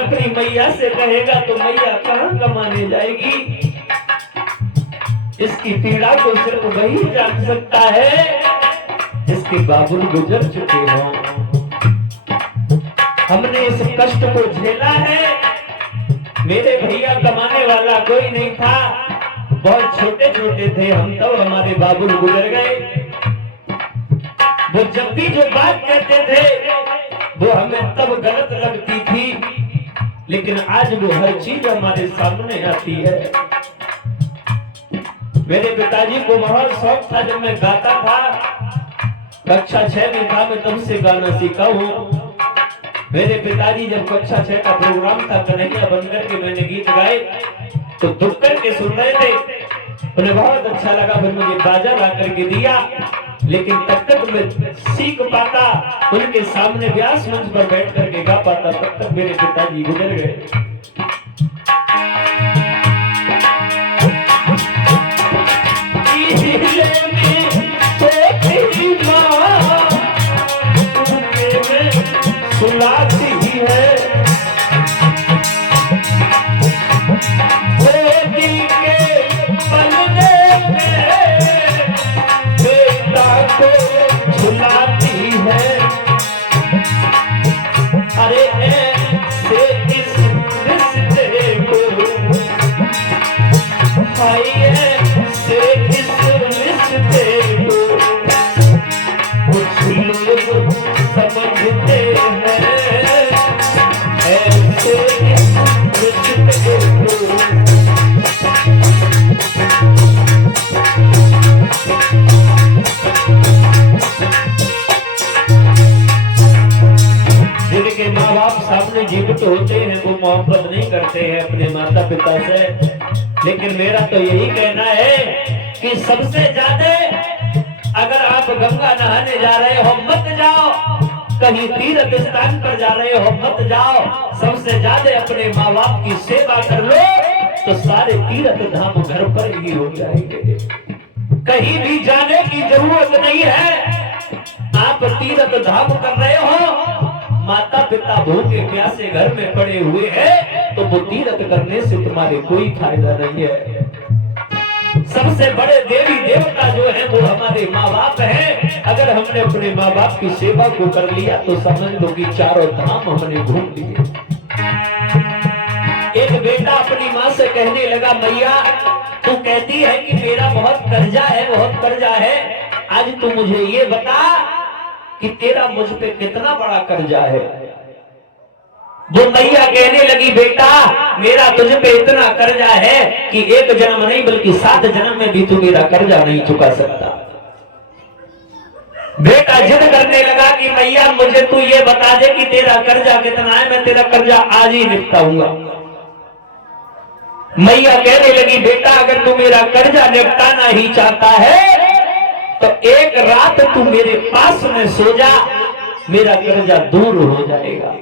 अपनी मैया से कहेगा तो मैया कहां कमाने जाएगी। इसकी पीड़ा को सिर्फ वही जान सकता है जिसके बाबुल गुजर चुके हों। हमने इस कष्ट को झेला है। मेरे भैया कमाने वाला कोई नहीं था, बहुत छोटे छोटे थे हम, तब हमारे बाबुल गुजर गए। वो जब भी जो बात कहते थे वो हमें तब गलत लगती थी, लेकिन आज वो हर चीज हमारे सामने आती है। मेरे पिताजी को बहुत शौक था, जब मैं गाता था, कक्षा 6 में था, मैं तब से गाना सीखा हूँ। मेरे पिताजी जब कक्षा 6 का प्रोग्राम था, कन्हैया बनकर के मैंने गीत गाए तो दुख करके सुन रहे थे, उन्हें बहुत अच्छा लगा। फिर मुझे बाजा ला करके दिया, लेकिन तब तक मैं सीख पाता, उनके सामने व्यास मंच पर बैठ करके गा पाता, तब तक मेरे पिताजी गुजर गए। सुलाती ही है बेटी के पलने में, बेटा को झुलाती है। अरे ऐसे इस रिश्ते को, हाय ऐसे इस रिश्ते को कुछ लोग समझते हैं, ऐसे इस रिश्ते को। जिनके माँ बाप सामने जीवित होते हैं वो मोहब्बत नहीं करते हैं अपने माता पिता से, लेकिन मेरा तो यही कहना है कि सबसे ज्यादा अगर आप गंगा नहाने जा रहे हो मत जाओ, कहीं तीर्थ स्थान पर जा रहे हो मत जाओ, सबसे ज्यादा अपने माँ बाप की सेवा कर लो तो सारे तीर्थ धाम घर पर ही हो जाएंगे। कहीं भी जाने की जरूरत नहीं है। आप तीर्थ धाम कर रहे हो, माता पिता भूखे प्यासे घर में पड़े हुए हैं, तो वो तीर्थ करने से तुम्हारे कोई फायदा नहीं है। सबसे बड़े देवी देवता जो है वो हमारे माँ बाप हैं। अगर हमने अपने माँ बाप की सेवा को कर लिया तो समझ लो कि चारों धाम हमने घूम लिए। एक बेटा अपनी माँ से कहने लगा, मैया तू कहती है कि मेरा बहुत कर्जा है, बहुत कर्जा है, आज तू मुझे ये बता कि तेरा मुझ पे कितना बड़ा कर्जा है। वो मैया कहने लगी, बेटा मेरा तुझ पे इतना कर्जा है कि एक जन्म नहीं बल्कि 7 जन्म में भी तू मेरा कर्जा नहीं चुका सकता। बेटा जिद करने लगा कि मैया मुझे तू ये बता दे कि तेरा कर्जा कितना है, मैं तेरा कर्जा आज ही निपटाऊंगा। मैया कहने लगी, बेटा अगर तू मेरा कर्जा निपटाना ही चाहता है तो एक रात तू मेरे पास में सो जा, मेरा कर्जा दूर हो जाएगा।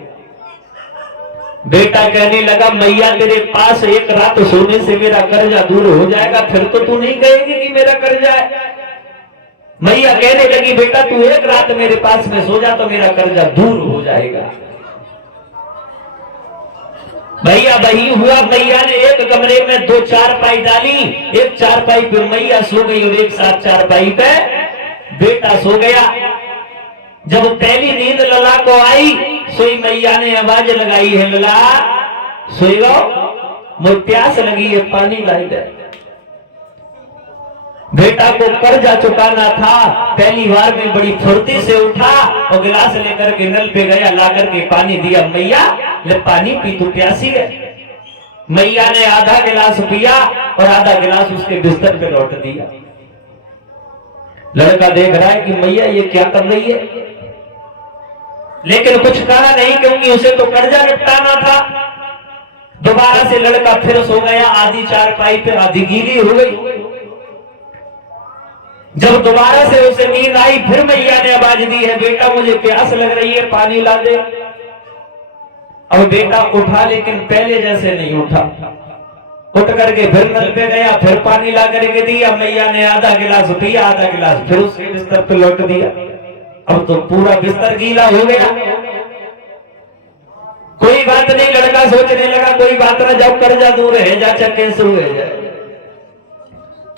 बेटा कहने लगा, मैया तेरे पास एक रात सोने से मेरा कर्जा दूर हो जाएगा, फिर तो तू नहीं कहेगी कि मेरा कर्जा है। मैया कहने लगी, बेटा तू एक रात मेरे पास में सो जा तो मेरा कर्जा दूर हो जाएगा। भैया वही हुआ, मैया ने एक कमरे में 2 चारपाई डाली, एक चारपाई पे मैया सो गई और एक साथ चारपाई पे बेटा सो गया। जब पहली नींद लला को आई, सोई मैया ने आवाज लगाई है, लला सोई गो, मुझे प्यास लगी है, पानी लाई दे। बेटा को कर्जा चुकाना था, पहली बार में बड़ी फुर्ती से उठा और गिलास लेकर के नल पे गया, ला करके पानी दिया, मैया ले पानी पी, तू प्यासी है। मैया ने आधा गिलास पिया और आधा गिलास उसके बिस्तर पे लौट दिया। लड़का देख रहा है कि मैया ये क्या कर रही है, लेकिन कुछ कहा नहीं क्योंकि उसे तो कर्जा निपटाना था। दोबारा से लड़का फिर सो गया, आधी चारपाई पे आधी गीली हो गई। जब दोबारा से उसे नींद आई, फिर मैया ने आवाज दी है, बेटा मुझे प्यास लग रही है, पानी ला दे। अब बेटा उठा, लेकिन पहले जैसे नहीं उठा। उठ करके फिर नल पे गया, फिर पानी ला करके दिया। मैया ने आधा गिलास पिया, आधा गिलास फिर उसके बिस्तर पे लौट दिया। अब तो पूरा बिस्तर गीला हो गया। कोई बात नहीं, लड़का सोचने लगा कोई बात ना, जाओ कर जा दूर है जा चक्के से हुए जाए।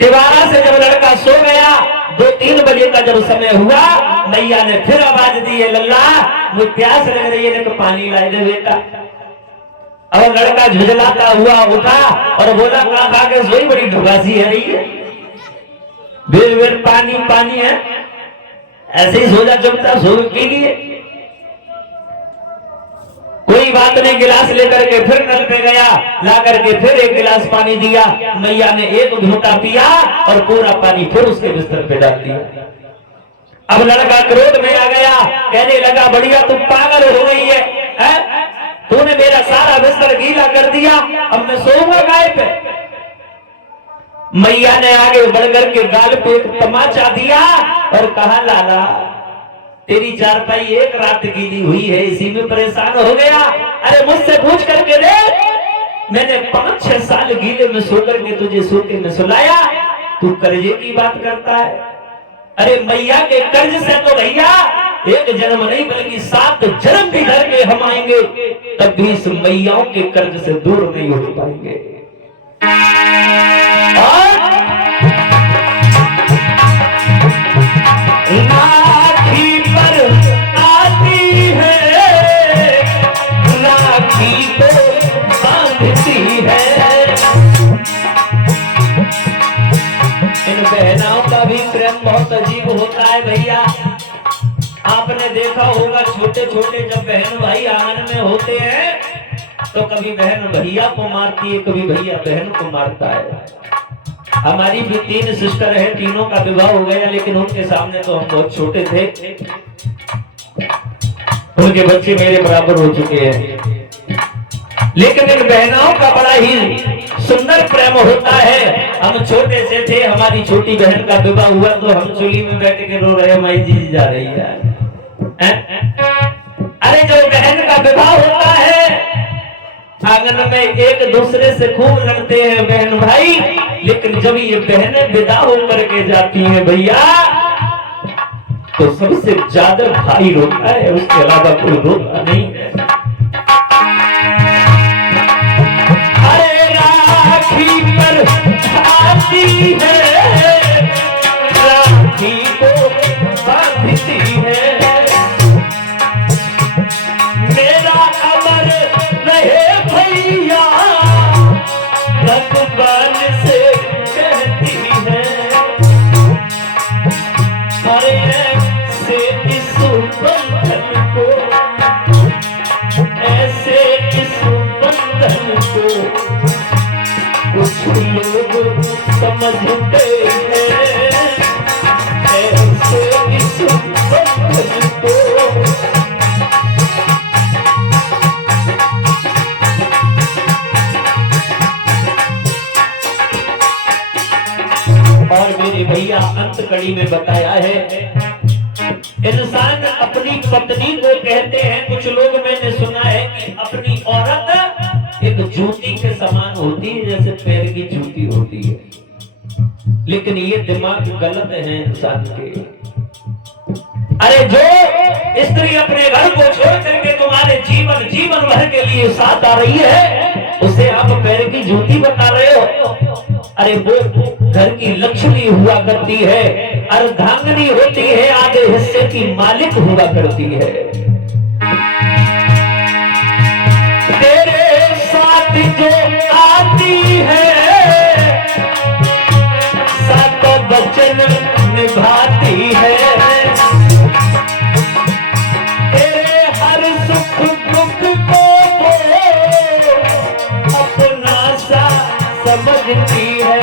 तिवारा से जब लड़का सो गया 2-3 बजे का जब समय हुआ, मैया ने फिर आवाज दी, है लल्ला मुझे प्यास लग रही है, लेकिन पानी ला दे बेटा। और लड़का झुझलाता हुआ उठा और बोला खा के सोई, बड़ी ढुगासी है रही है, बेर बेर पानी पानी है, ऐसे ही सो जा चुपता सो के लिए। कोई बात नहीं, गिलास लेकर के फिर नल पे गया, ला करके फिर एक गिलास पानी दिया। मैया ने एक घूंटा पिया और पूरा पानी फिर उसके बिस्तर पे डाल दिया। अब लड़का क्रोध में आ गया, कहने लगा बढ़िया तुम पागल हो गई है? तूने मेरा सारा बिस्तर गीला कर दिया, अब मैं सोऊंगा गाय पे। मैया ने आगे बढ़कर के गाल पे एक तमाचा दिया और कहा लाला तेरी चारपाई एक रात गीली हुई है, इसी में परेशान हो गया। अरे मुझसे पूछ करके देख, मैंने 5-6 साल गीले में सो करके तुझे सोते में सुलाया, तू कर्जे की बात करता है। अरे मैया के कर्ज से तो भैया एक जन्म नहीं बल्कि 7 जन्म भी धर के हम आएंगे, तब भी इस मैयाओं के कर्ज से दूर नहीं हो पाएंगे। राखी पर आती है, राखी को बांधती है। इन बहनाओं का भी प्रेम बहुत अजीब होता है भैया। आपने देखा होगा छोटे छोटे जब बहन भाई आंगन में होते हैं तो कभी बहन भैया को मारती है, कभी भैया बहन को मारता है। हमारी भी 3 सिस्टर है, तीनों का विवाह हो गया, लेकिन उनके सामने तो हम बहुत छोटे थे, उनके बच्चे मेरे बराबर हो चुके हैं। लेकिन इन बहनों का बड़ा ही सुंदर प्रेम होता है। हम छोटे से थे, हमारी छोटी बहन का विवाह हुआ तो हम चूल्ही में बैठ के रो रहे, माई जी जा रही है। अरे जो बहन का विवाह होता है आंगन में एक दूसरे से खूब लड़ते हैं बहन भाई, लेकिन जब ये बहनें विदा होकर के जाती हैं भैया तो सबसे ज्यादा भाई रोता है, उसके अलावा कोई रोता नहीं है। अरे राखी पर आती है, राखी को बांधती है, मेरा अमर रहे भैया भगवान से कहती है। अरे ऐसे इस बंधन को, ऐसे इस बंधन को कुछ लोग समझते हैं, ऐसे इस बंधन को। और मेरे भैया अंत कड़ी में बताया है, इंसान अपनी पत्नी को कहते हैं, कुछ लोग मैंने सुना है कि अपनी औरत एक जूती के समान होती है, जैसे पैर की जूती होती है, लेकिन ये दिमाग गलत है इंसान के। अरे जो स्त्री अपने घर को छोड़ करके तुम्हारे जीवन भर के लिए साथ आ रही है, उसे आप पैर की जूती बता रहे हो? अरे वो घर की लक्ष्मी हुआ करती है, अर्धांगिनी होती है, आधे हिस्से की मालिक हुआ करती है। तेरे साथ जो आती है सात वचन निभाती है, तेरे हर सुख दुख को अपना सा समझती है।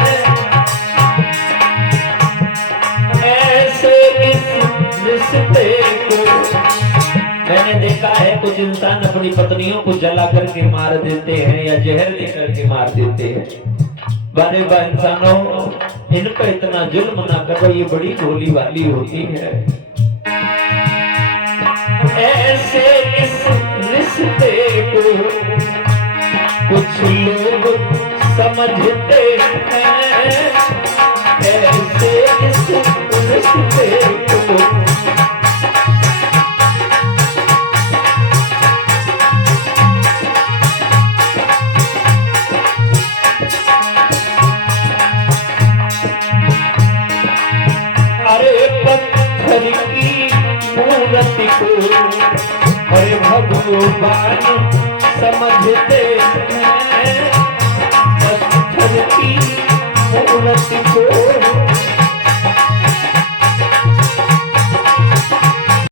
ऐसे इस रिश्ते को मैंने देखा है, कुछ इंसान अपनी पत्नियों को जला करके मार देते हैं या जहर दे करके मार देते हैं। बारे बा इंसानों, इन पर इतना जुल्म ना करो, ये बड़ी गोली वाली होती है। ऐसे इस रिश्ते को कुछ लोग समझते हैं, ऐसे इस रिश्ते को। भगवान समझते